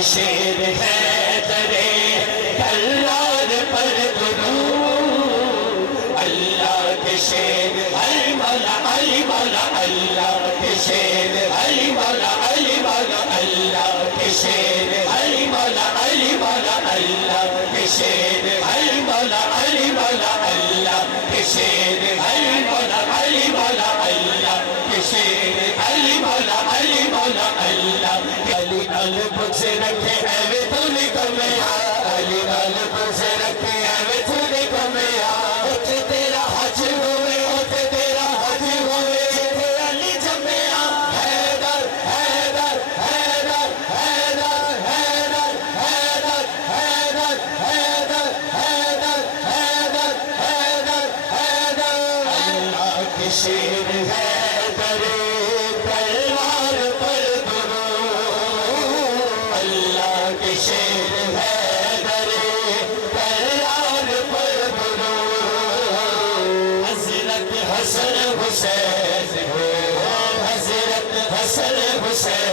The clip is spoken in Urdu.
کے شیر حیدر کرار پر درود، اللہ کے شیر علی مولا علی مولا، اللہ کے شیر علی مولا علی مولا، اللہ کے شیر علی مولا علی مولا، اللہ کے شیر علی مولا علی مولا، اللہ کے شیر علی مولا علی مولا، اللہ کے شیر علی مولا علی مولا، اللہ علی قلب سے رکھے اے تھوڑی کمیا، علی قلب سے رکھے اے تھوڑی کمیا، اٹھ تیرا حج ہوئے اٹھ تیرا حج ہوئے، علی جمعہ حیدر حیدر حیدر حیدر حیدر حیدر حیدر حیدر حیدر حیدر حیدر حیدر، اللہ کے شیر حیدر تلوار پر درود، اللہ کے شیر حیدر تلوار پر درود، حضرت حسن حسین، حضرت حسن حسین